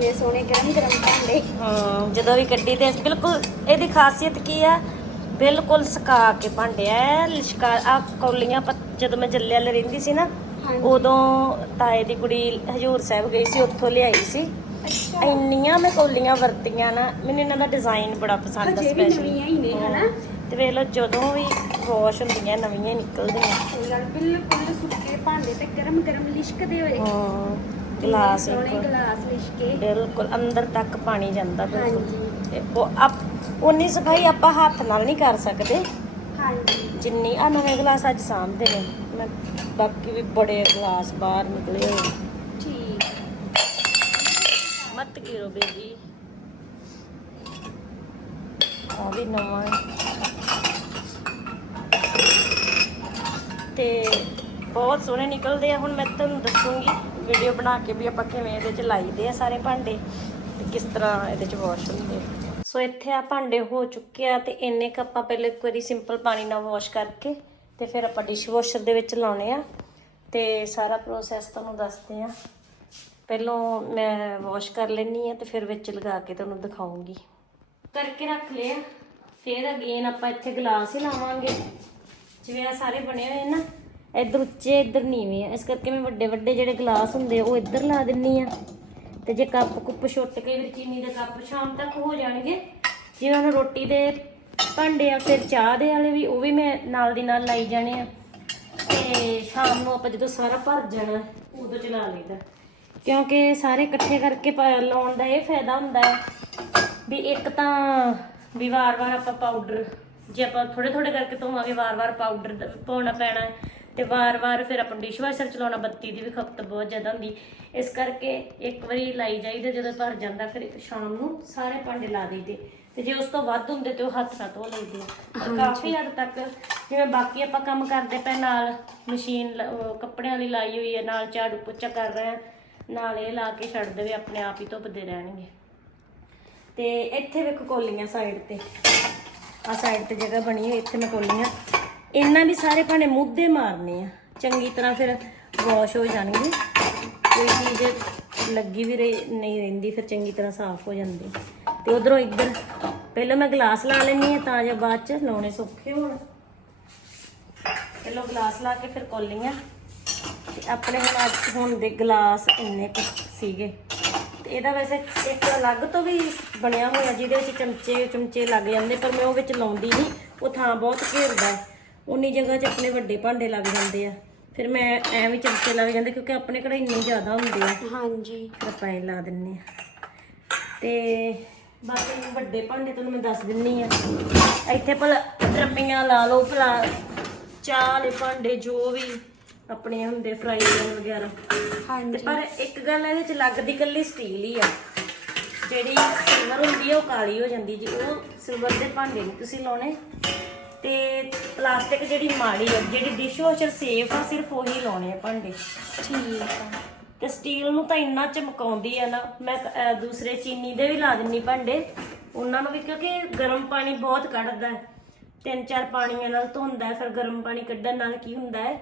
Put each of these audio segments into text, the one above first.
ਕਿੰਨੇ ਸੋਹਣੇ ਗਰਮ ਗਰਮ ਭਾਂਡੇ ਹਾਂ ਜਦੋਂ ਵੀ ਕੱਢੀ ਤੇ ਬਿਲਕੁਲ ਇਹਦੀ ਖਾਸੀਅਤ ਕੀ ਆ? ਬਿਲਕੁਲ ਸੁਕਾ ਕੇ ਭਾਂਡੇ ਐ ਲਿਸ਼ਕਾ ਆ ਕੌਲੀਆਂ ਜਦੋਂ ਮੈਂ ਜੱਲੇ ਵਾਲੇ ਰਹਿੰਦੀ ਸੀ ਨਾ ਹਾਂਜੀ। ਉਦੋਂ ਤਾਏ ਦੀ ਕੁੜੀ ਹਜੂਰ ਸਾਹਿਬ ਗਈ ਸੀ ਉੱਥੋਂ ਲਿਆਈ ਸੀ। ਅੱਛਾ। ਇੰਨੀਆਂ ਮੈਂ ਕੌਲੀਆਂ ਵਰਤੀਆਂ ਨਾ ਮੈਨੂੰ ਇਹਨਾਂ ਦਾ ਡਿਜ਼ਾਈਨ ਬੜਾ ਪਸੰਦ ਆ ਹਜੇ ਵੀ ਸਪੈਸ਼ਲ ਨਵੀਆਂ ਹੀ ਨੇ ਹਨਾ? ਤੇ ਵੇਖ ਲਓ ਜਦੋਂ ਵੀ ਵਾਸ਼ ਹੁੰਦੀਆਂ ਨਵੀਆਂ ਹੀ ਨਿਕਲਦੀਆਂ। ਗੱਲ ਬਿਲਕੁਲ ਸੁੱਕੇ ਭਾਂਡੇ ਤੇ ਗਰਮ ਗਰਮ ਲਿਸ਼ਕਦੇ ਹੋਏ। ਹਾਂ। ਗਲਾਸ ਕਿੰਨੇ ਸੋਹਣੇ ਇੱਕ। ਗਲਾਸ ਲਿਸ਼ਕੇ। ਬਿਲਕੁਲ ਅੰਦਰ ਤੱਕ ਪਾਣੀ ਜਾਂਦਾ ਬਿਲਕੁਲ। ਹਾਂਜੀ। ਤੇ ਉਹ ਆਪ ਉਨੀ ਸਫ਼ਾਈ ਆਪਾਂ ਹੱਥ ਨਾਲ ਨਹੀਂ ਕਰ ਸਕਦੇ। ਹਾਂਜੀ। ਜਿੰਨੀ ਆ ਨਵੇਂ ਗਲਾਸ ਅੱਜ ਸਾਂਭਦੇ ਨੇ। ਮੈਂ ਬਾਕੀ ਵੀ ਬੜੇ ਗਲਾਸ ਬਾਹਰ ਨਿਕਲੇ ਹੋਏ ਠੀਕ। ਮਤ ਗਿਰੋ ਬੇਬੀ। ਆ ਵੀ ਨਵਾਂ ਹੈ। ਤੇ ਬਹੁਤ ਸੋਹਣੇ ਨਿਕਲਦੇ ਆ। ਹੁਣ ਮੈਂ ਤੁਹਾਨੂੰ ਦੱਸੂਗੀ ਵੀਡੀਓ ਬਣਾ ਕੇ ਵੀ ਆਪਾਂ ਕਿਵੇਂ ਇਹਦੇ ਚ ਲਾਈਦੇ ਆ ਸਾਰੇ ਭਾਂਡੇ ਤੇ ਕਿਸ ਤਰ੍ਹਾਂ ਇਹਦੇ ਚ ਵਾਸ਼ ਹੁੰਦੇ ਆ। ਸੋ ਇੱਥੇ ਆ ਭਾਂਡੇ ਹੋ ਚੁੱਕੇ ਆ ਤੇ ਇੰਨੇ ਕ ਆਪਾਂ ਪਹਿਲੇ ਇੱਕ ਵਾਰੀ ਸਿੰਪਲ ਪਾਣੀ ਨਾਲ ਵਾਸ਼ ਕਰਕੇ ਤੇ ਫਿਰ ਆਪਾਂ ਡਿਸ਼ ਵਾਸ਼ਰ ਦੇ ਵਿੱਚ ਲਾਉਣੇ ਆ ਤੇ ਸਾਰਾ ਪ੍ਰੋਸੈਸ ਤੁਹਾਨੂੰ ਦੱਸਦੇ ਆ। ਪਹਿਲਾਂ ਮੈਂ ਵਾਸ਼ ਕਰ ਲੈਣੀ ਆ ਤੇ ਫਿਰ ਵਿੱਚ ਲਗਾ ਕੇ ਤੁਹਾਨੂੰ ਦਿਖਾਉਂਗੀ। ਕਰਕੇ ਰੱਖ ਲਿਆ। ਫਿਰ ਅਗੇਨ ਆਪਾਂ ਇੱਥੇ ਗਲਾਸ ਹੀ ਲਾਵਾਂਗੇ। ਜਿਵੇਂ ਆ ਸਾਰੇ ਬਣੇ ਹੋਏ ਨਾ। ਇੱਧਰ ਉੱਚੇ ਇੱਧਰ ਨੀਵੇਂ ਆ। ਇਸ ਕਰਕੇ ਮੈਂ ਵੱਡੇ ਵੱਡੇ ਜਿਹੜੇ ਗਲਾਸ ਹੁੰਦੇ ਆ, ਉਹ ਇੱਧਰ ਲਾ ਦਿੰਨੀ ਆ। ਤੇ ਜੇ ਕੱਪ ਕੁੱਪ ਛੁੱਟ ਕੇ ਵੀ ਚੀਨੀ ਦੇ ਕੱਪ ਸ਼ਾਮ ਤੱਕ ਹੋ ਜਾਣਗੇ ਜਿਵੇਂ ਹੁਣ ਰੋਟੀ ਦੇ ਭਾਂਡੇ ਆ ਫਿਰ ਚਾਹ ਦੇ ਵਾਲੇ ਵੀ ਉਹ ਵੀ ਮੈਂ ਨਾਲ ਦੀ ਨਾਲ ਲਾਈ ਜਾਣੇ ਆ। ਤੇ ਸ਼ਾਮ ਨੂੰ ਆਪਾਂ ਜਦੋਂ ਸਾਰਾ ਭਰ ਜਾਣਾ ਉਦੋਂ ਚਲਾ ਲਈਦਾ ਕਿਉਂਕਿ ਸਾਰੇ ਇਕੱਠੇ ਕਰਕੇ ਲਾਉਣ ਦਾ ਇਹ ਫਾਇਦਾ ਹੁੰਦਾ ਹੈ ਵੀ ਇੱਕ ਤਾਂ ਵੀ ਵਾਰ-ਵਾਰ ਆਪਾਂ ਪਾਊਡਰ ਜੇ ਆਪਾਂ ਥੋੜੇ ਥੋੜੇ ਕਰਕੇ ਧੋਵਾਂਗੇ ਵਾਰ-ਵਾਰ ਪਾਊਡਰ ਦ- ਪਾਉਣਾ ਪੈਣਾ ਤੇ ਵਾਰ-ਵਾਰ ਫਿਰ ਆਪਾਂ ਡਿਸ਼ਵਾਸ਼ਰ ਚਲਾਉਣਾ ਬੱਤੀ ਦੀ ਵੀ ਖਪਤ ਬਹੁਤ ਜ਼ਿਆਦਾ ਹੁੰਦੀ। ਇਸ ਕਰਕੇ ਇੱਕ ਵਾਰੀ ਲਾਈ ਜਾਈਦਾ ਜਦੋਂ ਭਰ ਜਾਂਦਾ ਫਿਰ ਸ਼ਾਮ ਨੂੰ ਸਾਰੇ ਭਾਂਡੇ ਲਾ ਦਈਦੇ। ਤੇ ਜੇ ਉਸ ਤੋਂ ਵੱਧ ਹੁੰਦੇ ਤੇ ਉਹ ਹੱਥ ਨਾਲ ਧੋ ਲਈਦੇ ਆ। ਪਰ ਕਾਫੀ ਹੱਦ ਤੱਕ ਜਿਵੇਂ ਬਾਕੀ ਆਪਾਂ ਕੰਮ ਕਰਦੇ ਪਏ ਨਾਲ ਮਸ਼ੀਨ ਲ- ਉਹ ਕੱਪੜਿਆਂ ਲਈ ਲਾਈ ਹੋਈ ਹੈ ਨਾਲ ਝਾੜੂ ਪੋਚਾ ਕਰ ਰਹੇ ਆ ਨਾਲ ਇਹ ਲਾ ਕੇ ਛੱਡ ਦੇਵੇ ਆਪਣੇ ਆਪ ਹੀ ਧੁੱਪਦੇ ਰਹਿਣਗੇ। ਤੇ ਇੱਥੇ ਵੇਖੋ ਕੋਲੀਆਂ ਸਾਈਡ ਤੇ। ਆ ਸਾਈਡ ਤੇ ਜਗ੍ਹਾ ਬਣੀ ਹੋਈ ਇੱਥੇ ਮੈਂ ਕੋਲੀਆਂ ਇਹਨਾਂ ਵੀ ਸਾਰੇ ਭਾਂਡੇ ਮੁੱਦੇ ਮਾਰਨੇ ਆ। ਚੰਗੀ ਤਰ੍ਹਾਂ ਫਿਰ ਵਾਸ਼ ਹੋ ਜਾਣਗੇ। ਕੋਈ ਚੀਜ਼ ਲੱਗੀ ਵੀ ਰਹੀ, ਨਹੀਂ ਰਹਿੰਦੀ, ਫਿਰ ਚੰਗੀ ਤਰ੍ਹਾਂ ਸਾਫ਼ ਹੋ ਜਾਂਦੀ। ਤੇ ਉਧਰੋਂ ਇੱਧਰ, ਪਹਿਲਾਂ ਮੈਂ ਗਲਾਸ ਲਾ ਲੈਣੀ ਆ ਤਾਂ ਜੋ ਬਾਅਦ ਚ ਲਾਉਣੇ ਸੌਖੇ ਹੋਣ। ਪਹਿਲਾਂ ਗਲਾਸ ਲਾ ਕੇ ਫਿਰ ਕੋਲੀਆਂ। ਤੇ ਆਪਣੇ ਹੁਣ ਅੱਜ, ਹੁਣ ਦੇ ਗਲਾਸ ਇੰਨੇ ਕੁ ਸੀਗੇ। ਤੇ ਇਹਦਾ ਵੈਸੇ ਇੱਕ ਅਲੱਗ ਤੋਂ ਵੀ ਬਣਿਆ ਹੋਇਆ, ਜਿਹਦੇ ਵਿੱਚ ਚਮਚੇ ਚਮਚੇ ਲੱਗ ਜਾਂਦੇ, ਪਰ ਮੈਂ ਉਹ ਵਿੱਚ ਲਾਉਂਦੀ ਨਹੀਂ। ਉਹ ਥਾਂ ਬਹੁਤ ਘੇਰਦਾ। ਹੈ ਉਨੀ ਜਗ੍ਹਾ 'ਚ ਆਪਣੇ ਵੱਡੇ ਭਾਂਡੇ ਲੱਗ ਜਾਂਦੇ ਆ। ਫਿਰ ਮੈਂ ਐਵੇਂ ਚਮਚੇ ਲੱਗ ਜਾਂਦੇ ਕਿਉਂਕਿ ਆਪਣੇ ਕਿਹੜਾ ਇੰਨੇ ਜ਼ਿਆਦਾ ਹੁੰਦੇ ਆ। ਹਾਂਜੀ। ਫਿਰ ਆਪਾਂ ਇਹ ਲਾ ਦਿੰਨੇ ਆ। ਤੇ ਬਾਕੀ ਵੱਡੇ ਭਾਂਡੇ ਤੁਹਾਨੂੰ ਮੈਂ ਦੱਸ ਦਿੰਨੀ ਆ। ਇੱਥੇ ਭਲਾ ਡਰਮੀਆਂ ਲਾ ਲਓ ਭਲਾ ਚਾਹ ਵਾਲੇ ਭਾਂਡੇ ਜੋ ਵੀ ਆਪਣੇ ਹੁੰਦੇ ਫਰਾਈ ਪੈਨ ਵਗੈਰਾ ਹਾਂਜੀ। ਪਰ ਇੱਕ ਗੱਲ ਇਹਦੇ ਚ ਲੱਗਦੀ ਕੱਲੀ ਸਟੀਲ ਹੀ ਆ। ਜਿਹੜੀ ਸਿਲਵਰ ਹੁੰਦੀ ਆ ਉਹ ਕਾਲੀ ਹੋ ਜਾਂਦੀ ਜੀ। ਉਹ ਸਿਲਵਰ ਦੇ ਭਾਂਡੇ ਨਹੀਂ ਤੁਸੀਂ ਲਾਉਣੇ। ਤੇ ਪਲਾਸਟਿਕ ਜਿਹੜੀ ਮਾੜੀ ਆ ਜਿਹੜੀ ਡਿਸ਼ਵਾਸ਼ਰ ਸੇਫ ਆ ਸਿਰਫ ਉਹੀ ਲਾਉਣੇ ਆ ਭਾਂਡੇ। ਠੀਕ ਆ। ਤੇ ਸਟੀਲ ਨੂੰ ਤਾਂ ਇੰਨਾ ਚਮਕਾਉਂਦੀ ਆ ਨਾ ਮੈਂ ਅਹ, ਦੂਸਰੇ ਚੀਨੀ ਦੇ ਵੀ ਲਾ ਦਿੰਨੀ ਭਾਂਡੇ। ਉਹਨਾਂ ਨੂੰ ਵੀ ਕਿਉਂਕਿ ਗਰਮ ਪਾਣੀ ਬਹੁਤ ਕੱਢਦਾ ਹੈ। ਤਿੰਨ ਚਾਰ ਪਾਣੀਆਂ ਨਾਲ ਧੋਂਦਾ ਹੈ ਫਿਰ ਗਰਮ ਪਾਣੀ ਕੱਢਣ ਨਾਲ ਕੀ ਹੁੰਦਾ ਹੈ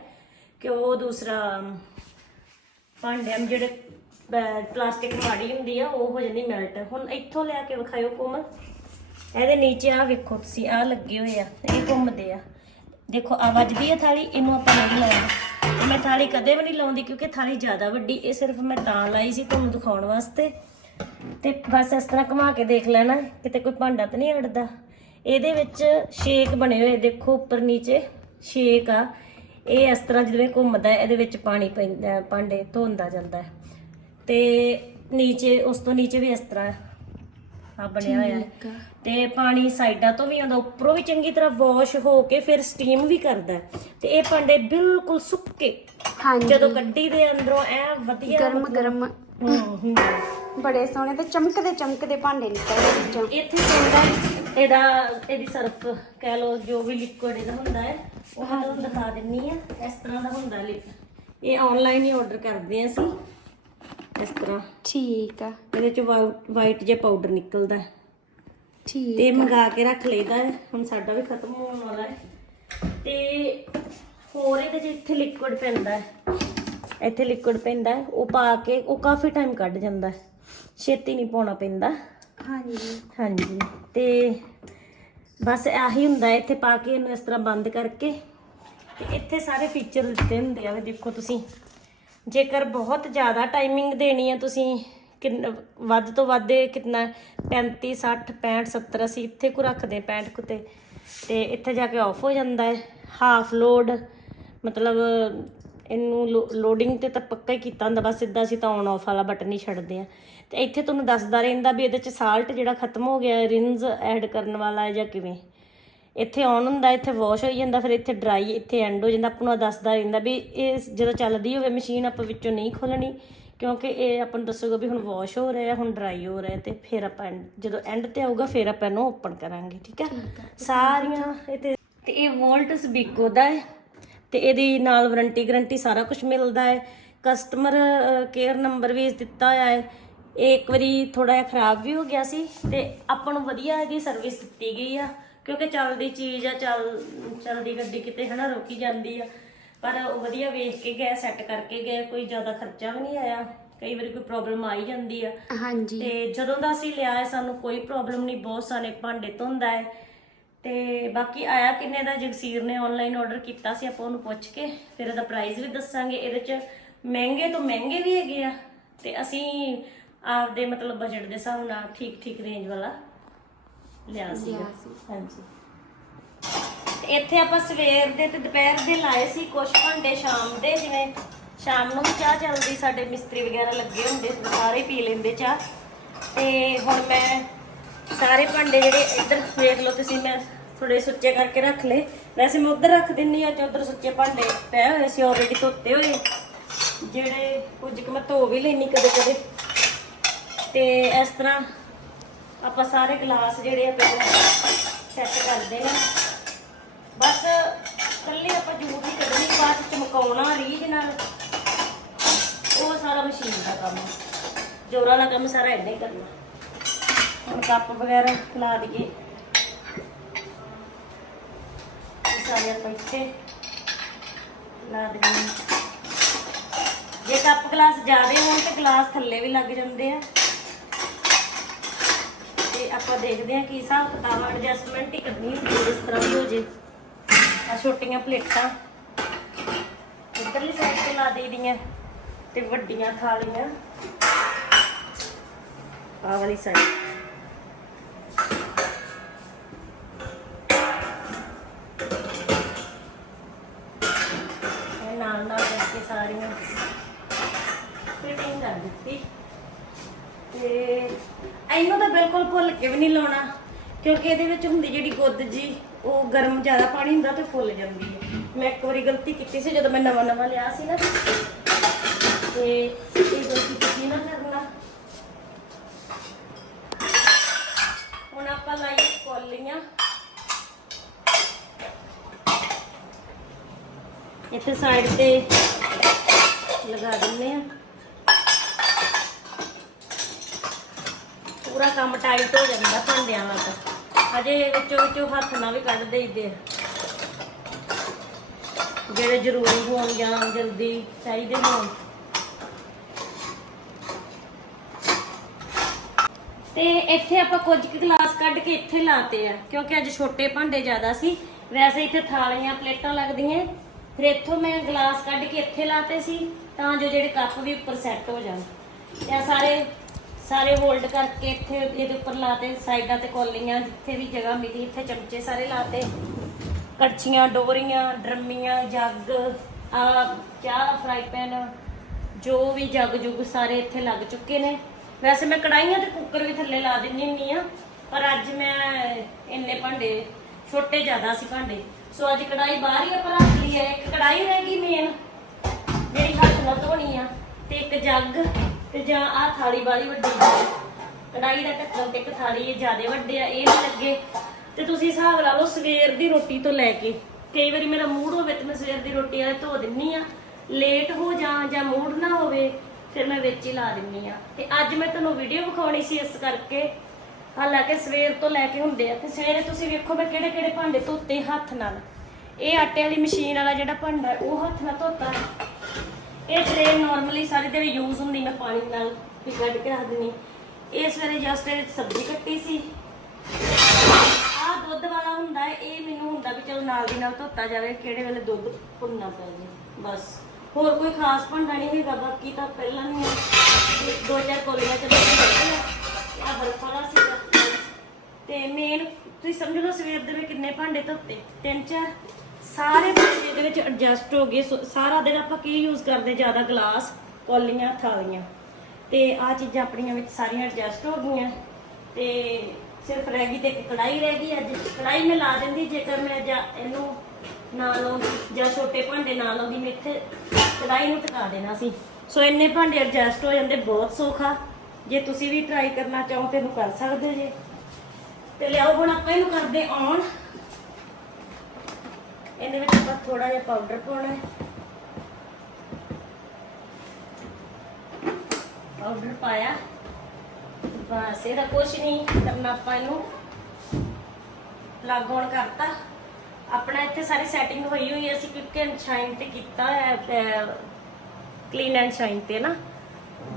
ਕਿ ਉਹ ਦੂਸਰਾ ਭਾਂਡਿਆਂ ਨੂੰ ਜਿਹੜੇ ਪਲਾਸਟਿਕ ਮਾੜੀ ਹੁੰਦੀ ਆ ਉਹ ਹੋ ਜਾਂਦੀ ਮੈਲਟ ਹੁਣ ਇੱਥੋਂ ਲਿਆ ਕੇ ਵਿਖਾਇਓ ਕੋਮਲ। ਇਹਦੇ ਨੀਚੇ ਆ ਵੇਖੋ ਤੁਸੀਂ ਆ ਲੱਗੇ ਹੋਏ ਆ, ਇਹ ਘੁੰਮਦੇ ਆ। ਦੇਖੋ ਆ ਵੱਜਦੀ ਆ ਥਾਲੀ, ਇਹਨੂੰ ਆਪਾਂ ਨਹੀਂ ਲਾਉਣਾ ਤੇ ਮੈਂ ਥਾਲੀ ਕਦੇ ਵੀ ਨਹੀਂ ਲਾਉਂਦੀ ਕਿਉਂਕਿ ਥਾਲੀ ਜ਼ਿਆਦਾ ਵੱਡੀ, ਇਹ ਸਿਰਫ ਮੈਂ ਤਾਂ ਲਾਈ ਸੀ ਤੁਹਾਨੂੰ ਦਿਖਾਉਣ ਵਾਸਤੇ। ਤੇ ਬਸ ਇਸ ਤਰ੍ਹਾਂ ਘੁਮਾ ਕੇ ਦੇਖ ਲੈਣਾ, ਕਿਤੇ ਕੋਈ ਭਾਂਡਾ ਤਾਂ ਨਹੀਂ ਅੜਦਾ ਇਹਦੇ ਵਿੱਚ ਸ਼ੇਕ ਬਣੇ ਹੋਏ, ਦੇਖੋ ਉੱਪਰ ਨੀਚੇ, ਸ਼ੇਕ ਆ। ਇਹ ਇਸ ਤਰ੍ਹਾਂ ਜਿਵੇਂ ਘੁੰਮਦਾ, ਇਹਦੇ ਵਿੱਚ ਪਾਣੀ ਪੈਂਦਾ, ਭਾਂਡੇ ਧੋਂਦਾ ਜਾਂਦਾ। ਹੈ ਤੇ ਨੀਚੇ, ਉਸ ਤੋਂ ਨੀਚੇ ਵੀ ਇਸ ਤਰ੍ਹਾਂ ਆ ਬਣਿਆ ਹੋਇਆ ਹੈ। ਤੇ ਪਾਣੀ ਸਾਈਡਾਂ ਤੋਂ ਵੀ ਆਉਂਦਾ ਉੱਪਰੋਂ ਵੀ ਚੰਗੀ ਤਰ੍ਹਾਂ ਵਾਸ਼ ਹੋ ਕੇ ਫਿਰ ਸਟੀਮ ਵੀ ਕਰਦਾ ਹੈ। ਤੇ ਇਹ ਭਾਂਡੇ ਬਿਲਕੁਲ ਸੁੱਕੇ। ਹਾਂਜੀ। ਜਦੋਂ ਕੱਢੀ ਦੇ ਅੰਦਰੋਂ ਐ ਵਧੀਆ ਗਰਮ ਗਰਮ ਹੂੰ ਹੂੰ। ਬੜੇ ਸੋਹਣੇ ਤੇ ਚਮਕਦੇ ਚਮਕਦੇ ਭਾਂਡੇ ਨਿਕਲਦੇ ਵਿੱਚੋਂ। ਇੱਥੇ ਪੈਂਦਾ ਇਹਦਾ ਇਹਦੀ ਸਰਫ ਕਹਿ ਲੋ ਜੋ ਵੀ ਲਿਕੁਇਡ ਇਹਦਾ ਹੁੰਦਾ ਹੈ ਉਹ ਮੈਂ ਤੁਹਾਨੂੰ ਦਿਖਾ ਦਿੰਨੀ ਆ ਇਸ ਤਰ੍ਹਾਂ ਦਾ ਹੁੰਦਾ ਲਿਕ ਇਹ ਆਨਲਾਈਨ ਹੀ ਆਰਡਰ ਕਰਦੇ ਆ ਅਸੀਂ। ਇਸ ਤਰ੍ਹਾਂ। ਠੀਕ ਆ। ਇਹਦੇ ਚ ਵਾਈਟ ਜਿਹਾ ਪਾਊਡਰ ਨਿਕਲਦਾ ਠੀਕ ਤੇ ਮੰਗਾ ਕੇ ਰੱਖ ਲਈਦਾ। ਹੁਣ ਸਾਡਾ ਵੀ ਖਤਮ ਹੋਣ ਵਾਲਾ ਹੈ। ਤੇ ਹੋਰ ਇਹਦੇ ਇੱਥੇ ਲਿਕੁਇਡ ਪੈਂਦਾ ਹੈ। ਇੱਥੇ ਲਿਕੁਇਡ ਪੈਂਦਾ ਉਹ ਪਾ ਕੇ ਉਹ ਕਾਫੀ ਟਾਈਮ ਕੱਢ ਜਾਂਦਾ ਛੇਤੀ ਨਹੀਂ ਪਾਉਣਾ ਪੈਂਦਾ। ਹਾਂਜੀ। ਹਾਂਜੀ। ਤੇ ਬਸ ਆਹੀ ਹੁੰਦਾ ਇੱਥੇ ਪਾ ਕੇ ਇਹਨੂੰ ਇਸ ਤਰ੍ਹਾਂ ਬੰਦ ਕਰਕੇ। ਤੇ ਇੱਥੇ ਸਾਰੇ ਫੀਚਰ ਦਿੱਤੇ ਹੁੰਦੇ ਆ। ਵੀ ਦੇਖੋ ਤੁਸੀਂ। ਜੇਕਰ ਬਹੁਤ ਜ਼ਿਆਦਾ ਟਾਈਮਿੰਗ ਦੇਣੀ ਹੈ ਤੁਸੀਂ, ਕਿੰਨ, ਵੱਧ ਤੋਂ ਵੱਧ ਕਿੰਨਾ 35 60 65 70 ਅਸੀਂ, ਇੱਥੇ ਕੋ ਰੱਖਦੇ 65 ਕੁ ਤੇ। ਤੇ ਇੱਥੇ ਜਾ ਕੇ ਆਫ ਹੋ ਜਾਂਦਾ ਹੈ। ਹਾਫ ਲੋਡ ਮਤਲਬ ਇਹਨੂੰ ਲੋਡਿੰਗ ਤੇ ਤਾਂ ਪੱਕਾ ਹੀ ਕੀਤਾ ਹੁੰਦਾ, ਬਸ ਸਿੱਧਾ ਅਸੀਂ ਤਾਂ ਔਨ ਆਫ ਵਾਲਾ ਬਟਨ ਹੀ ਛੱਡਦੇ ਆ ਤੇ ਇੱਥੇ ਤੁਹਾਨੂੰ ਦੱਸਦਾ ਰਹਿੰਦਾ ਵੀ ਇਹਦੇ ਚ ਸਾਲਟ ਜਿਹੜਾ ਖਤਮ ਹੋ ਗਿਆ ਰਿੰਸ ਐਡ ਕਰਨ ਵਾਲਾ ਹੈ ਜਾਂ ਕਿਵੇਂ? ਇੱਥੇ ਆਨ ਹੁੰਦਾ ਇੱਥੇ ਵਾਸ਼ ਹੋਈ ਜਾਂਦਾ ਫਿਰ ਇੱਥੇ ਡਰਾਈ ਇੱਥੇ ਐਂਡ ਹੋ ਜਾਂਦਾ। ਆਪਾਂ ਨੂੰ ਦੱਸਦਾ ਰਹਿੰਦਾ ਵੀ ਇਹ ਜਦੋਂ ਚੱਲਦੀ ਹੋਵੇ ਮਸ਼ੀਨ ਆਪਾਂ ਵਿੱਚੋਂ ਨਹੀਂ ਖੋਲਣੀ ਕਿਉਂਕਿ ਇਹ ਆਪਾਂ ਨੂੰ ਦੱਸੂਗਾ ਵੀ ਹੁਣ ਵਾਸ਼ ਹੋ ਰਿਹਾ ਹੁਣ ਡਰਾਈ ਹੋ ਰਿਹਾ ਤੇ ਫਿਰ ਆਪਾਂ ਜਦੋਂ ਐਂਡ ਤੇ ਆਊਗਾ ਫਿਰ ਆਪਾਂ ਇਹਨੂੰ ਓਪਨ ਕਰਾਂਗੇ ਠੀਕ ਹੈ? ਸਾਰੀਆਂ ਇਹ ਤੇ ਤੇ ਇਹ ਵੋਲਟਸ ਬਿਕੋ ਦਾ ਹੈ ਤੇ ਇਹਦੀ ਨਾਲ ਵਾਰੰਟੀ ਗਾਰੰਟੀ ਸਾਰਾ ਕੁਝ ਮਿਲਦਾ ਹੈ। ਕਸਟਮਰ ਕੇਅਰ ਨੰਬਰ ਵੀ ਦਿੱਤਾ ਹੋਇਆ ਹੈ। ਇਹ ਇੱਕ ਵਾਰੀ ਥੋੜਾ ਜਿਹਾ ਖਰਾਬ ਵੀ ਹੋ ਗਿਆ ਸੀ ਤੇ ਆਪਾਂ ਨੂੰ ਵਧੀਆ ਇਹਦੀ ਸਰਵਿਸ ਦਿੱਤੀ ਗਈ ਆ। ਕਿਉਂਕਿ ਚੱਲਦੀ ਚੀਜ਼ ਆ ਚੱਲ ਚੱਲਦੀ ਗੱਡੀ ਕਿਤੇ ਹਨਾ ਰੋਕੀ ਜਾਂਦੀ ਆ। ਪਰ ਉਹ ਵਧੀਆ ਵੇਖ ਕੇ ਗਏ ਸੈੱਟ ਕਰਕੇ ਗਏ ਕੋਈ ਜ਼ਿਆਦਾ ਖਰਚਾ ਵੀ ਨਹੀਂ ਆਇਆ। ਕਈ ਵਾਰੀ ਕੋਈ ਪ੍ਰੋਬਲਮ ਆ ਹੀ ਜਾਂਦੀ ਆ। ਹਾਂਜੀ। ਤੇ ਜਦੋਂ ਦਾ ਅਸੀਂ ਲਿਆ ਹੈ ਸਾਨੂੰ ਕੋਈ ਪ੍ਰੋਬਲਮ ਨਹੀਂ ਬਹੁਤ ਸਾਰੇ ਭਾਂਡੇ ਧੋਂਦਾ ਹੈ ਤੇ ਬਾਕੀ ਆਇਆ ਕਿੰਨੇ ਦਾ ਜਗਸੀਰ ਨੇ ਆਨਲਾਈਨ ਆਰਡਰ ਕੀਤਾ ਸੀ ਆਪਾਂ ਉਹਨੂੰ ਪੁੱਛ ਕੇ ਫਿਰ ਇਹਦਾ ਪ੍ਰਾਈਸ ਵੀ ਦੱਸਾਂਗੇ। ਇਹਦੇ ਚ ਮਹਿੰਗੇ ਤੋਂ ਮਹਿੰਗੇ ਵੀ ਹੈਗੇ ਆ ਤੇ ਅਸੀਂ ਆਪਦੇ ਮਤਲਬ ਬਜਟ ਦੇ ਹਿਸਾਬ ਨਾਲ ਠੀਕ ਠੀਕ ਰੇਂਜ ਵਾਲਾ ਲਿਆ ਸੀ। ਲਿਆ ਸੀ। ਹਾਂਜੀ। ਤੇ ਇੱਥੇ ਆਪਾਂ ਸਵੇਰ ਦੇ ਤੇ ਦੁਪਹਿਰ ਦੇ ਲਾਏ ਸੀ ਕੁਝ ਭਾਂਡੇ ਸ਼ਾਮ ਦੇ ਜਿਵੇਂ ਸ਼ਾਮ ਨੂੰ ਵੀ ਚਾਹ ਚੱਲਦੀ ਸਾਡੇ ਮਿਸਤਰੀ ਵਗੈਰਾ ਲੱਗੇ ਹੁੰਦੇ ਸਾਰੇ ਪੀ ਲੈਂਦੇ ਚਾਹ। ਤੇ ਹੁਣ ਮੈਂ ਸਾਰੇ ਭਾਂਡੇ ਜਿਹੜੇ ਇੱਧਰ ਵੇਖ ਲਓ ਤੁਸੀਂ ਮੈਂ ਥੋੜੇ ਸੁੱਚੇ ਕਰਕੇ ਰੱਖ ਲਏ। ਵੈਸੇ ਮੈਂ ਉੱਧਰ ਰੱਖ ਦਿੰਨੀ ਆ ਤੇ ਉੱਧਰ ਸੁੱਚੇ ਭਾਂਡੇ ਪਏ ਹੋਏ ਸੀ ਆਲਰੇਡੀ ਧੋਤੇ ਹੋਏ। ਜਿਹੜੇ ਕੁਝ ਕੁ ਮੈਂ ਧੋ ਵੀ ਲੈਣੀ ਕਦੇ ਕਦੇ ਤੇ ਇਸ ਤਰ੍ਹਾਂ ਆਪਾਂ ਸਾਰੇ ਗਲਾਸ ਜਿਹੜੇ ਆ ਪਹਿਲਾਂ ਸੈੱਟ ਕਰਦੇ ਨੇ। ਬਸ ਕੱਲੇ ਆਪਾਂ ਜੂਠ ਹੀ ਕੱਢਣੀ, ਬਾਅਦ ਚਮਕਾਉਣਾ ਰੀਝ ਨਾਲ। ਉਹ ਸਾਰਾ ਮਸ਼ੀਨ ਦਾ ਕੰਮ ਜੋਰਾਂ ਦਾ ਕੰਮ ਸਾਰਾ ਇੰਨਾ ਹੀ ਕਰਨਾ। ਹੁਣ ਕੱਪ ਵਗੈਰਾ ਲਾ ਦਈਏ। ਸਾਰੇ ਆਪਾਂ ਇੱਥੇ ਲਾ ਦਈਏ ਜੇ ਕੱਪ ਗਲਾਸ ਜ਼ਿਆਦੇ ਹੋਣ ਤੇ ਗਲਾਸ ਥੱਲੇ ਵੀ ਲੱਗ ਜਾਂਦੇ ਆ। ਆਪਾਂ ਦੇਖਦੇ ਹਾਂ ਕੀ ਹਿਸਾਬ ਕਿਤਾਬ ਐਡਜਸਟਮੈਂਟ ਹੀ ਕਰਨੀ ਹੁੰਦੀ ਹੈ, ਜਿਸ ਤਰ੍ਹਾਂ ਵੀ ਹੋ ਜੇ। ਆ ਛੋਟੀਆਂ ਪਲੇਟਾਂ ਇੱਧਰਲੀ ਸਾਈਡ ਤੇ ਲਾ ਦੇਈਆਂ ਤੇ ਵੱਡੀਆਂ ਥਾਲੀਆਂ। ਆ ਵਾਲੀ ਸਾਈਡ ਇਹਨੂੰ ਤਾਂ ਬਿਲਕੁਲ ਭੁੱਲ ਕੇ ਵੀ ਨਹੀਂ ਲਾਉਣਾ, ਕਿਉਂਕਿ ਇਹਦੇ ਵਿੱਚ ਹੁੰਦੀ ਜਿਹੜੀ ਗੁੱਦ ਜੀ, ਉਹ ਗਰਮ ਜ਼ਿਆਦਾ ਪਾਣੀ ਹੁੰਦਾ ਤੇ ਫੁੱਲ ਜਾਂਦੀ ਹੈ। ਮੈਂ ਇੱਕ ਵਾਰੀ ਗਲਤੀ ਕੀਤੀ ਸੀ, ਜਦੋਂ ਮੈਂ ਨਵਾਂ ਨਵਾਂ ਲਿਆ ਸੀ ਨਾ ਤੇ ਇਹ ਗਲਤੀ ਕੀਤੀ ਨਾ ਕਰਨਾ ਹੁਣ ਆਪਾਂ ਲਾਈਏ ਕੋਲੀਆਂ। ਇੱਥੇ ਸਾਈਡ ਤੇ ਲਗਾ ਦਿੰਨੇ ਆ ਪੂਰਾ ਕੰਮ ਟਾਈਟ ਹੋ ਜਾਂਦਾ ਭਾਂਡਿਆਂ ਦਾ ਤਾਂ। ਅਜੇ ਵਿੱਚੋਂ ਵਿੱਚੋਂ ਹੱਥ ਨਾਲ ਵੀ ਕੱਢ ਦੇਈਦੇ। ਆ। ਜਿਹੜੇ ਜ਼ਰੂਰੀ ਹੋਣ ਜਾਂ ਜਲਦੀ ਚਾਹੀਦੇ ਹੋਣ। ਤੇ ਇੱਥੇ ਆਪਾਂ ਕੁਝ ਕੁ ਗਲਾਸ ਕੱਢ ਕੇ ਇੱਥੇ ਲਾਤੇ ਆ, ਕਿਉਂਕਿ ਅੱਜ ਛੋਟੇ ਭਾਂਡੇ ਜ਼ਿਆਦਾ ਸੀ। ਵੈਸੇ ਇੱਥੇ ਥਾਲੀਆਂ, ਪਲੇਟਾਂ ਲੱਗਦੀਆਂ। ਫਿਰ ਇੱਥੋਂ ਮੈਂ ਗਲਾਸ ਕੱਢ ਕੇ ਇੱਥੇ ਲਾਤੇ ਸੀ, ਤਾਂ ਜੋ ਜਿਹੜੇ ਕੱਪ ਵੀ ਉੱਪਰ ਸੈੱਟ ਹੋ ਜਾਣ। ਤੇ ਸਾਰੇ ਸਾਰੇ ਹੋਲਡ ਕਰਕੇ ਇੱਥੇ ਇਹਦੇ ਉੱਪਰ ਲਾਤੇ ਸਾਈਡਾਂ ਤੇ ਕੋਲੀਆਂ ਜਿੱਥੇ ਵੀ ਜਗ੍ਹਾ ਮਿਲੀ, ਇੱਥੇ ਚਮਚੇ ਸਾਰੇ ਲਾਤੇ ਕੜਛੀਆਂ, ਡੋਰੀਆਂ, ਡਰਮੀਆਂ, ਜੱਗ ਆ ਚਾਹ ਫਰਾਈ ਪੈਨ ਜੋ ਵੀ ਜੱਗ ਜੁਗ ਸਾਰੇ ਇੱਥੇ ਲੱਗ ਚੁੱਕੇ ਨੇ। ਵੈਸੇ ਮੈਂ ਕੜਾਈਆਂ ਤੇ ਕੁੱਕਰ ਵੀ ਥੱਲੇ ਲਾ ਦਿੰਨੀ ਹੁੰਨੀ ਆ, ਪਰ ਅੱਜ ਮੈਂ ਇੰਨੇ ਭਾਂਡੇ, ਛੋਟੇ ਜ਼ਿਆਦਾ ਸੀ ਭਾਂਡੇ। ਸੋ ਅੱਜ ਕੜਾਈ ਬਾਹਰ ਹੀ ਆਪਾਂ ਰੱਖ ਲਈ ਹੈ। ਇੱਕ ਕੜਾਈ ਰਹਿ ਗਈ ਮੇਨ ਮੇਰੀ ਹੱਥ ਨਾਲ ਧੋਣੀ ਆ, ਤੇ ਇੱਕ ਜੱਗ ਤੇ ਜਾਂ ਆਹ ਥਾਲੀ ਵਾਲੀ ਵੱਡੀ ਕੜਾਈ ਦਾ ਢੱਕਣ ਤੇ ਇੱਕ ਥਾਲੀ ਇਹ ਜਿਆਦੇ ਵੱਡੇ ਆ, ਇਹ ਨਹੀਂ ਲੱਗੇ। ਤੇ ਤੁਸੀਂ ਹਿਸਾਬ ਲਾ ਲਓ ਸਵੇਰ ਦੀ ਰੋਟੀ ਤੋਂ ਲੈ ਕੇ, ਕਈ ਵਾਰੀ ਮੇਰਾ ਮੂਡ ਹੋਵੇ ਤੇ ਮੈਂ ਸਵੇਰ ਦੀ ਰੋਟੀ ਵਾਲੇ ਧੋ ਦਿੰਨੀ ਆ। ਲੇਟ ਹੋ ਜਾ, ਜਾਂ ਮੂਡ ਨਾ ਹੋਵੇ, ਫਿਰ ਮੈਂ ਵਿੱਚ ਹੀ ਲਾ ਦਿੰਨੀ ਆ। ਤੇ ਅੱਜ ਮੈਂ ਤੁਹਾਨੂੰ ਵੀਡੀਓ ਵਿਖਾਉਣੀ ਸੀ ਇਸ ਕਰਕੇ। ਹਾਲਾਂਕਿ ਸਵੇਰ ਤੋਂ ਲੈ ਕੇ ਹੁੰਦੇ ਆ, ਤੇ ਸਵੇਰੇ ਤੁਸੀਂ ਵੇਖੋ ਮੈਂ ਕਿਹੜੇ ਕਿਹੜੇ ਭਾਂਡੇ ਧੋਤੇ ਹੱਥ ਨਾਲ। ਇਹ ਆਟੇ ਵਾਲੀ ਮਸ਼ੀਨ ਵਾਲਾ ਜਿਹੜਾ ਭਾਂਡਾ, ਉਹ ਹੱਥ ਨਾਲ ਧੋਤਾ। ਇਹ ਟ੍ਰੇ ਨਾਰਮਲੀ ਸਾਰੀ ਦਿਨ ਯੂਜ਼ ਹੁੰਦੀ, ਮੈਂ ਪਾਣੀ ਨਾਲ ਵੀ ਕੱਢ ਕੇ ਰੱਖ ਦਿੰਨੀ ਇਸ ਵੇਲੇ ਜਸਟ ਸਬਜ਼ੀ ਕੱਟੀ ਸੀ। ਆ ਦੁੱਧ ਵਾਲਾ ਹੁੰਦਾ ਇਹ ਮੈਨੂੰ ਹੁੰਦਾ ਵੀ ਚਲੋ ਨਾਲ ਦੀ ਨਾਲ ਧੋਤਾ ਜਾਵੇ, ਕਿਹੜੇ ਵੇਲੇ ਦੁੱਧ ਭੁੰਨਣਾ ਪੈ ਜੇ, ਬਸ। ਹੋਰ ਕੋਈ ਖਾਸ ਭਾਂਡਾ ਨਹੀਂ ਹੈਗਾ, ਬਾਕੀ ਤਾਂ ਪਹਿਲਾਂ ਨਹੀਂ ਦੋ ਚਾਰ ਕੋਲੀਆਂ ਚ ਆ ਬਰਫ ਵਾਲਾ ਸੀਗਾ। ਤੇ ਮੇਨ ਤੁਸੀਂ ਸਮਝ ਲਓ ਸਵੇਰ ਦੇ ਵਿੱਚ ਕਿੰਨੇ ਭਾਂਡੇ ਧੋਤੇ? ਤਿੰਨ, ਚਾਰ? ਸਾਰੇ ਭਾਂਡੇ ਇਹਦੇ ਵਿੱਚ ਐਡਜਸਟ ਹੋ ਗਏ, ਸੋ ਸਾਰਾ ਦਿਨ ਆਪਾਂ ਕੀ ਯੂਜ਼ ਕਰਦੇ, ਜ਼ਿਆਦਾ ਗਲਾਸ, ਕੌਲੀਆਂ, ਥਾਲੀਆਂ। ਤੇ ਆ ਚੀਜ਼ਾਂ ਆਪਣੀਆਂ ਵਿੱਚ ਸਾਰੀਆਂ ਐਡਜਸਟ ਹੋ ਗਈਆਂ। ਤੇ ਸਿਰਫ ਰਹਿ ਗਈ ਤੇ ਇੱਕ ਕੜਾਈ ਰਹਿ ਗਈ। ਅੱਜ ਕੜਾਈ ਮੈਂ ਲਾ ਦਿੰਦੀ, ਜੇਕਰ ਮੈਂ ਜਾਂ ਇਹਨੂੰ ਨਾ ਲਾਉਂਦੀ ਜਾਂ ਛੋਟੇ ਭਾਂਡੇ ਨਾ ਲਾਉਂਦੀ ਮੈਂ ਇੱਥੇ ਕੜਾਈ ਨੂੰ ਟਿਕਾ ਦੇਣਾ ਸੀ। ਸੋ ਇੰਨੇ ਭਾਂਡੇ ਐਡਜਸਟ ਹੋ ਜਾਂਦੇ, ਬਹੁਤ ਸੌਖਾ। ਜੇ ਤੁਸੀਂ ਵੀ ਟਰਾਈ ਕਰਨਾ ਚਾਹੋ, ਤੇ ਇਹਨੂੰ ਕਰ ਸਕਦੇ ਜੇ। ਤੇ ਲਿਆਓ, ਹੁਣ ਆਪਾਂ ਇਹਨੂੰ ਕਰਦੇ ਆਉਣ। ਇਹਦੇ ਵਿੱਚ ਆਪਾਂ ਥੋੜਾ ਜਿਹਾ ਪਾਊਡਰ ਪਾਉਣਾ ਹੈ। ਪਾਊਡਰ ਪਾਇਆ। ਬਸ, ਇਹਦਾ ਕੁਛ ਨਹੀਂ ਕਰਨਾ ਆਪਾਂ ਇਹਨੂੰ। ਲੱਗ ਹੋਣ ਕਰਤਾ। ਆਪਣਾ ਇੱਥੇ ਸਾਰੀ ਸੈਟਿੰਗ ਹੋਈ ਹੋਈ ਹੈ, ਅਸੀਂ ਕਿਉਂਕ ਐਂਡ ਸ਼ਾਈਨ ਤੇ ਕੀਤਾ ਹੈ ਕਲੀਨ ਐਂਡ ਸ਼ਾਈਨ ਤੇ ਨਾ।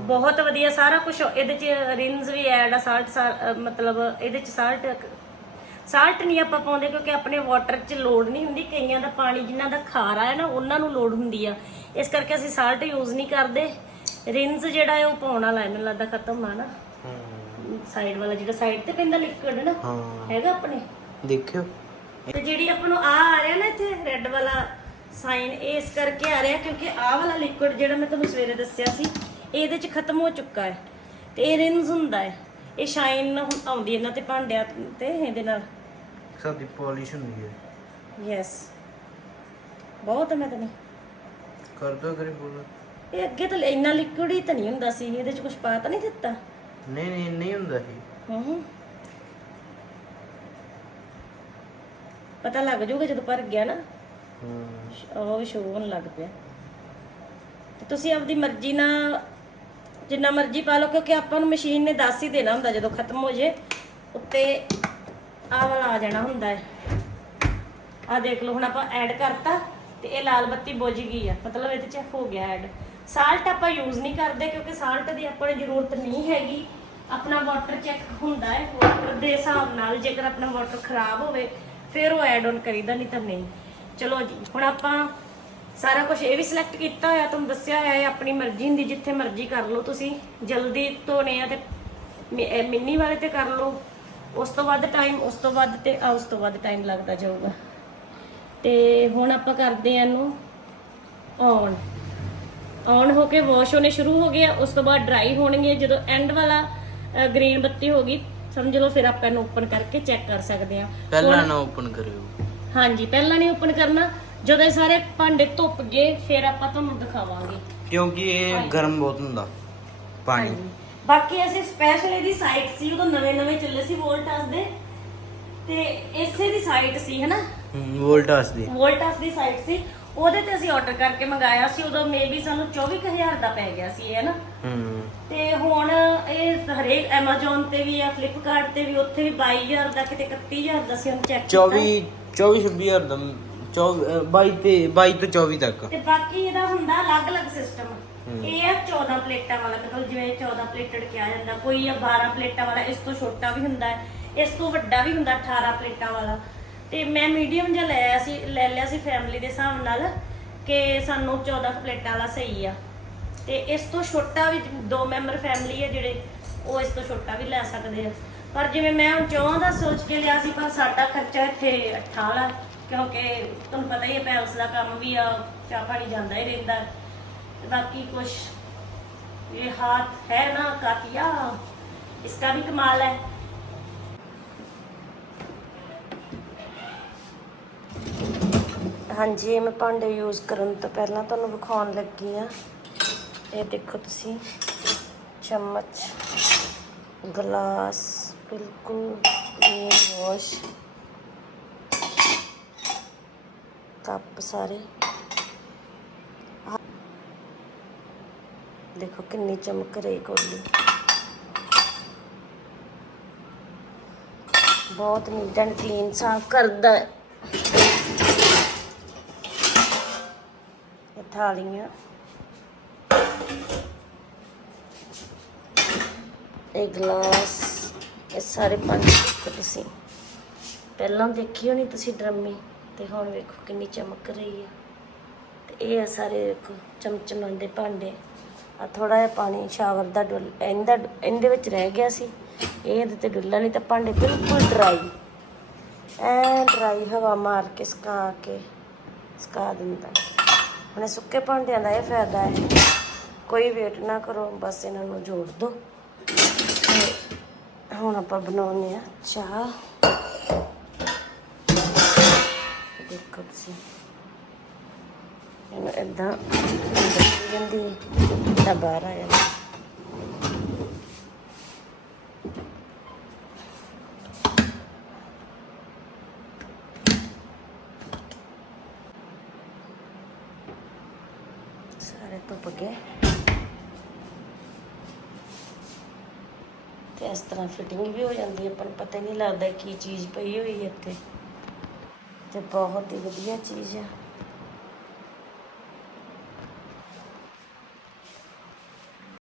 ਬਹੁਤ ਵਧੀਆ ਸਾਰਾ ਕੁਝ ਇਹਦੇ ਚ ਰਿੰਸ ਵੀ ਐਡ ਆ ਸਾਲਟ ਮਤਲਬ ਇਹਦੇ ਚ ਸਾਲਟ ਸਾਲਟ ਨਹੀਂ ਆਪਾਂ ਪਾਉਂਦੇ ਕਿਉਂਕਿ ਆਪਣੇ ਵਾਟਰ 'ਚ ਲੋੜ ਨਹੀਂ ਹੁੰਦੀ। ਕਈਆਂ ਦਾ ਪਾਣੀ ਜਿਨ੍ਹਾਂ ਦਾ ਖਾਰਾ ਹੈ ਨਾ ਉਹਨਾਂ ਨੂੰ ਲੋੜ ਹੁੰਦੀ ਆ। ਇਸ ਕਰਕੇ ਅਸੀਂ ਸਾਲਟ ਯੂਜ਼ ਨਹੀਂ ਕਰਦੇ। ਰਿੰਸ ਜਿਹੜਾ ਹੈ ਉਹ ਪਾਉਣ ਵਾਲਾ ਮੈਨੂੰ ਲੱਗਦਾ ਖਤਮ ਆ ਨਾ। ਸਾਈਡ ਵਾਲਾ ਜਿਹੜਾ ਸਾਈਡ ਤੇ ਪੈਂਦਾ ਲਿਕਵਿਡ ਨਾ ਹੈਗਾ ਆਪਣੇ? ਦੇਖਿਓ। ਤੇ ਜਿਹੜੀ ਆਪਾਂ ਨੂੰ ਆ ਆ ਰਿਹਾ ਨਾ ਇੱਥੇ ਰੈੱਡ ਵਾਲਾ ਸਾਈਨ ਇਸ ਕਰਕੇ ਆ ਰਿਹਾ ਕਿਉਂਕਿ ਆਹ ਵਾਲਾ ਲਿਕਵਿਡ ਜਿਹੜਾ ਮੈਂ ਤੁਹਾਨੂੰ ਸਵੇਰੇ ਦੱਸਿਆ ਸੀ ਇਹਦੇ 'ਚ ਖਤਮ ਹੋ ਚੁੱਕਾ ਹੈ। ਤੇ ਇਹ ਰਿੰਸ ਹੁੰਦਾ ਹੈ। ਇਹ ਸ਼ਾਈਨ ਆਉਂਦੀ ਇਹਨਾਂ ਤੇ ਭਾਂਡਿਆਂ ਤੇ ਇਹਦੇ ਨਾਲ। ਸਾਡੀ ਪਾਲਿਸ਼ ਹੁੰਦੀ ਹੈ। ਯੈਸ ਬਹੁਤ ਹੈ ਮੈਂ ਤਾਂ ਨਹੀਂ। ਕਰ ਦੋ ਕਰੀ ਬੋਲ। ਇਹ ਅੱਗੇ ਤਾਂ ਇੰਨਾ ਲਿਕਵਿਡ ਹੀ ਤਾਂ ਨਹੀਂ ਹੁੰਦਾ ਸੀ ਇਹਦੇ 'ਚ ਕੁਝ ਪਾ ਤਾਂ ਨਹੀਂ ਦਿੱਤਾ? ਨਹੀਂ ਨਹੀਂ ਨਹੀਂ ਹੁੰਦਾ ਸੀ। ਹੂੰ ਪਤਾ ਲੱਗ ਜਾਊਗਾ ਜਦੋਂ ਭਰ ਗਿਆ ਨਾ। ਹੂੰ। ਉਹ ਸ਼ੋ ਹੋਣ ਲੱਗ ਪਿਆ। ਤੇ ਤੁਸੀਂ ਆਪਦੀ ਮਰਜ਼ੀ ਨਾਲ ਜਿੰਨਾ ਮਰਜ਼ੀ ਪਾ ਲਓ, ਕਿਉਂਕਿ ਆਪਾਂ ਨੂੰ ਮਸ਼ੀਨ ਨੇ ਦੱਸ ਹੀ ਦੇਣਾ ਹੁੰਦਾ, ਜਦੋਂ ਖਤਮ ਹੋ ਜੇ, ਉੱਤੇ ਆਹ ਵਾਲਾ ਆ ਜਾਣਾ ਹੁੰਦਾ ਹੈ। ਆ ਦੇਖ ਲਓ, ਹੁਣ ਆਪਾਂ ਐਡ ਕਰਤਾ ਤੇ ਇਹ ਲਾਲ ਬੱਤੀ ਬੁਝ ਗਈ ਆ। ਮਤਲਬ ਇਹਦੇ ਚ ਹੋ ਗਿਆ ਐਡ ਸਾਲਟ ਆਪਾਂ ਯੂਜ਼ ਨਹੀਂ ਕਰਦੇ, ਕਿਉਂਕਿ ਸਾਲਟ ਦੀ ਆਪਾਂ ਨੂੰ ਜ਼ਰੂਰਤ ਨਹੀਂ ਹੈਗੀ। ਆਪਣਾ ਵਾਟਰ ਚੈੱਕ ਹੁੰਦਾ ਹੈ ਵਾਟਰ ਦੇ ਹਿਸਾਬ ਨਾਲ ਜੇਕਰ ਆਪਣਾ ਵਾਟਰ ਖਰਾਬ ਹੋਵੇ, ਫਿਰ ਉਹ ਐਡ ਆਨ ਕਰੀਦਾ, ਨਹੀਂ ਤਾਂ ਨਹੀਂ। ਚਲੋ ਜੀ, ਹੁਣ ਆਪਾਂ ਸਾਰਾ ਕੁਝ ਇਹ ਵੀ ਸਿਲੈਕਟ ਕੀਤਾ ਹੋਇਆ ਤੁਹਾਨੂੰ ਦੱਸਿਆ ਹੋਇਆ ਹੈ ਆਪਣੀ ਮਰਜ਼ੀ ਹੁੰਦੀ ਜਿੱਥੇ ਮਰਜ਼ੀ ਕਰ ਲਓ ਤੁਸੀਂ। ਜਲਦੀ ਧੋਣੇ ਆ ਤੇ ਮਿੰਨੀ ਵਾਲੇ ਤੇ ਕਰ ਲਓ। ਉਸ ਤੋਂ ਵੱਧ ਟਾਈਮ ਉਸ ਤੋਂ ਵੱਧ ਤੇ ਆ ਉਸ ਤੋਂ ਵੱਧ ਟਾਈਮ ਲੱਗਦਾ ਜਾਊਗਾ। ਤੇ ਹੁਣ ਆਪਾਂ ਕਰਦੇ ਆ ਇਹਨੂੰ ਔਨ ਔਨ ਹੋ ਕੇ ਵਾਸ਼ ਹੋਣੇ ਸ਼ੁਰੂ ਹੋ ਗਏ ਉਸ ਤੋਂ ਬਾਅਦ ਡਰਾਈ ਹੋਣਗੇ। ਜਦੋਂ ਐਂਡ ਵਾਲਾ ਗ੍ਰੀਨ ਬੱਤੀ ਹੋ ਗਈ ਸਮਝ ਲਓ ਫਿਰ ਆਪਾਂ ਇਹਨੂੰ ਓਪਨ ਕਰਕੇ ਚੈੱਕ ਕਰ ਸਕਦੇ ਆ। ਪਹਿਲਾਂ ਨਾ ਓਪਨ ਕਰਿਓ। ਹਾਂਜੀ ਪਹਿਲਾਂ ਨਹੀਂ ਓਪਨ ਕਰਨਾ ਜਦੋਂ ਇਹ ਸਾਰੇ ਭਾਂਡੇ ਧੁੱਪ ਗਏ ਫਿਰ ਆਪਾਂ ਤੁਹਾਨੂੰ ਦਿਖਾਵਾਂਗੇ। ਕਿਉਂਕਿ ਇਹ ਗਰਮ ਬਹੁਤ ਹੁੰਦਾ ਪਾਣੀ। ਬਾਕੀ ਅਸੀਂ ਸਪੈਸ਼ਲ ਇਹਦੀ ਸਾਈਟ ਸੀ ਉਦੋਂ ਨਵੇਂ ਨਵੇਂ ਚੱਲੇ ਸੀ ਵੋਲਟਾਸ ਦੇ। ਤੇ ਇਸੇ ਦੀ ਸਾਈਟ ਸੀ ਹਨਾ? ਵੋਲਟਾਸ ਦੀ। ਵੋਲਟਾਸ ਦੀ ਸਾਈਟ ਸੀ। ਉਹਦੇ ਤੇ ਅਸੀਂ ਆਰਡਰ ਕਰਕੇ ਮੰਗਾਇਆ ਸੀ ਉਦੋਂ ਮੇਬੀ ਸਾਨੂੰ 24000 ਦਾ ਪੈ ਗਿਆ ਸੀ ਇਹ ਨਾ ਹੂੰ। ਤੇ ਹੁਣ ਇਹ ਹਰੇਕ Amazon ਤੇ ਵੀ ਆ Flipkart ਤੇ ਵੀ ਉੱਥੇ ਵੀ 22000 ਦਾ ਕਿਤੇ 31000 ਦਾ ਸੀ ਹੁਣ ਚੈੱਕ 24 24 26000 ਦਾ 24 22 ਤੇ 22 ਤੋਂ 24 ਤੱਕ। ਤੇ ਬਾਕੀ ਇਹਦਾ ਹੁੰਦਾ ਅਲੱਗ-ਅਲੱਗ ਸਿਸਟਮ ਇਹ ਆ 14 ਪਲੇਟਾਂ ਵਾਲਾ ਮਤਲਬ ਜਿਵੇਂ 14 ਪਲੇਟਡ ਕਿਹਾ ਜਾਂਦਾ ਕੋਈ ਆ 12 ਪਲੇਟਾਂ ਵਾਲਾ ਇਸ ਤੋਂ ਛੋਟਾ ਵੀ ਹੁੰਦਾ ਹੈ ਇਸ ਤੋਂ ਵੱਡਾ ਵੀ ਹੁੰਦਾ 18 ਪਲੇਟਾਂ ਵਾਲਾ। ਤੇ ਮੈਂ ਮੀਡੀਅਮ ਜਿਹਾ ਲਿਆ ਸੀ ਲੈ ਲਿਆ ਸੀ ਫੈਮਿਲੀ ਦੇ ਹਿਸਾਬ ਨਾਲ ਕਿ ਸਾਨੂੰ 14 ਕੁ ਪਲੇਟਾਂ ਵਾਲਾ ਸਹੀ ਆ। ਤੇ ਇਸ ਤੋਂ ਛੋਟਾ ਵੀ ਦੋ ਮੈਂਬਰ ਫੈਮਿਲੀ ਹੈ ਜਿਹੜੇ ਉਹ ਇਸ ਤੋਂ ਛੋਟਾ ਵੀ ਲੈ ਸਕਦੇ ਆ। ਪਰ ਜਿਵੇਂ ਮੈਂ ਹੁਣ ਚੌਹਾਂ ਦਾ ਸੋਚ ਕੇ ਲਿਆ ਸੀ ਪਰ ਸਾਡਾ ਖਰਚਾ ਇੱਥੇ ਅੱਠਾਂ ਵਾਲਾ ਕਿਉਂਕਿ ਤੁਹਾਨੂੰ ਪਤਾ ਹੀ ਹੈ ਪੈਲਸ ਦਾ ਕੰਮ ਵੀ ਆ, ਚਾਹ ਪਾਣੀ ਜਾਂਦਾ ਹੀ ਰਹਿੰਦਾ। ਤੇ ਬਾਕੀ ਕੁਛ, ਇਹ ਹੱਥ ਹੈ ਨਾ ਕਾਤੀਆ, ਇਸਕਾ ਵੀ ਕਮਾਲ ਹੈ। ਹਾਂਜੀ ਮੈਂ ਭਾਂਡੇ ਯੂਜ਼ ਕਰਨ ਤੋਂ ਪਹਿਲਾਂ ਤੁਹਾਨੂੰ ਵਿਖਾਉਣ ਲੱਗੀ ਆ ਇਹ ਦੇਖੋ ਤੁਸੀਂ, ਚਮਚ, ਗਲਾਸ, ਬਿਲਕੁਲ ਇਹ ਵਾਸ਼ ਕੱਪ ਸਾਰੇ। ਦੇਖੋ ਕਿੰਨੀ ਚਮਕ ਰਹੀ ਕੋਲੀ। ਬਹੁਤ ਨੀਟ ਐਂਡ ਕਲੀਨ ਸਾਫ਼ ਕਰਦਾ ਹੈ। ਇਹ ਥਾਲੀਆਂ। ਇਹ ਗਲਾਸ, ਇਹ ਸਾਰੇ ਭਾਂਡੇ ਤੁਸੀਂ। ਪਹਿਲਾਂ ਦੇਖੀ ਹੋਣੀ ਤੁਸੀਂ ਡਰਮੀ। ਤੇ ਹੁਣ ਵੇਖੋ ਕਿੰਨੀ ਚਮਕ ਰਹੀ ਹੈ ਤੇ ਇਹ ਆ ਸਾਰੇ ਵੇਖੋ ਚਮਚਮਾਂਦੇ ਭਾਂਡੇ। ਆ ਥੋੜਾ ਜਿਹਾ ਪਾਣੀ ਸ਼ਾਵਰ ਦਾ ਡੁੱਲ, ਇਹਦਾ ਇਹਦੇ ਵਿੱਚ ਰਹਿ ਗਿਆ ਸੀ। ਇਹ ਇਹਦੇ ਤੇ ਡੁੱਲਾ ਨਹੀਂ ਤਾਂ ਭਾਂਡੇ ਬਿਲਕੁਲ ਡਰਾਈ ਐ ਡਰਾਈ ਹਵਾ ਮਾਰ ਕੇ ਸਕਾ ਕੇ ਸਕਾ ਦਿੰਦਾ। ਹੁਣ ਇਹ ਸੁੱਕੇ ਭਾਂਡਿਆਂ ਦਾ ਇਹ ਫਾਇਦਾ ਹੈ। ਕੋਈ ਵੇਟ ਨਾ ਕਰੋ, ਬਸ ਇਹਨਾਂ ਨੂੰ ਜੋੜ ਦਿਓ ਹੁਣ ਆਪਾਂ ਬਣਾਉਂਦੇ ਆ ਚਾਹ। ਦੇਖੋ ਤੁਸੀਂ ਇਹਨੂੰ ਇਦਾਂ ਦੱਸੀ ਜਾਂਦੀ ਹੈ ਤਾਂ ਬਾਹਰ ਆ ਜਾਂਦਾ। ਸਾਰੇ ਧੁੱਪ ਗਏ। ਤੇ ਇਸ ਤਰ੍ਹਾਂ ਫਿਟਿੰਗ ਵੀ ਹੋ ਜਾਂਦੀ ਹੈ ਆਪਾਂ ਨੂੰ ਪਤਾ ਹੀ ਨਹੀਂ ਲੱਗਦਾ ਕੀ ਚੀਜ਼ ਪਈ ਹੋਈ ਹੈ ਇੱਥੇ। ਤੇ ਬਹੁਤ ਹੀ ਵਧੀਆ ਚੀਜ਼ ਹੈ